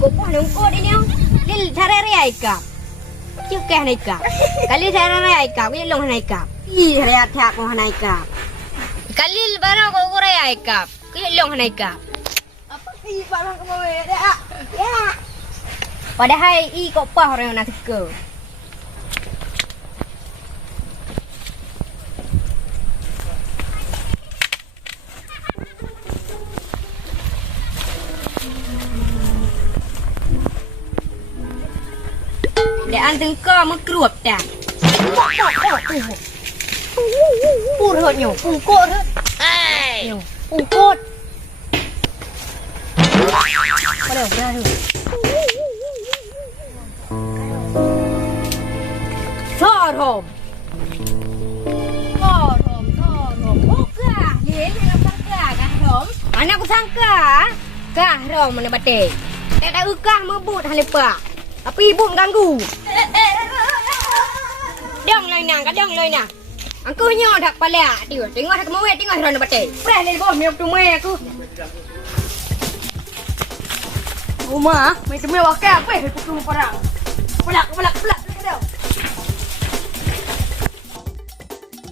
kopo nungko ini lil tharare aikap cuk keh naikap kali tharare aikap ni long naikap ih hariat thak ko naikap kali baro ko ure aikap ki long naikap apa ki barang ko ya padahal i kopo orang nak ke để ăn từng co mới cruộc đã phun hơi nhiều phun cốt hết nhiều phun cốt có đều ra được thò thòm hút cả dễ thì làm sang cả thòm anh aku sangka cả thòm mana bate đã ukah mebut halepa tapi ibu mengganggu. Dang lain nang, kadang lain nang. Angku nyo dak pala dia. Tengok dak mau tengok ron bate. Preh le bos miok tu mai aku. Uma, mai tu mai wakak apa aku tu parang. Pelak.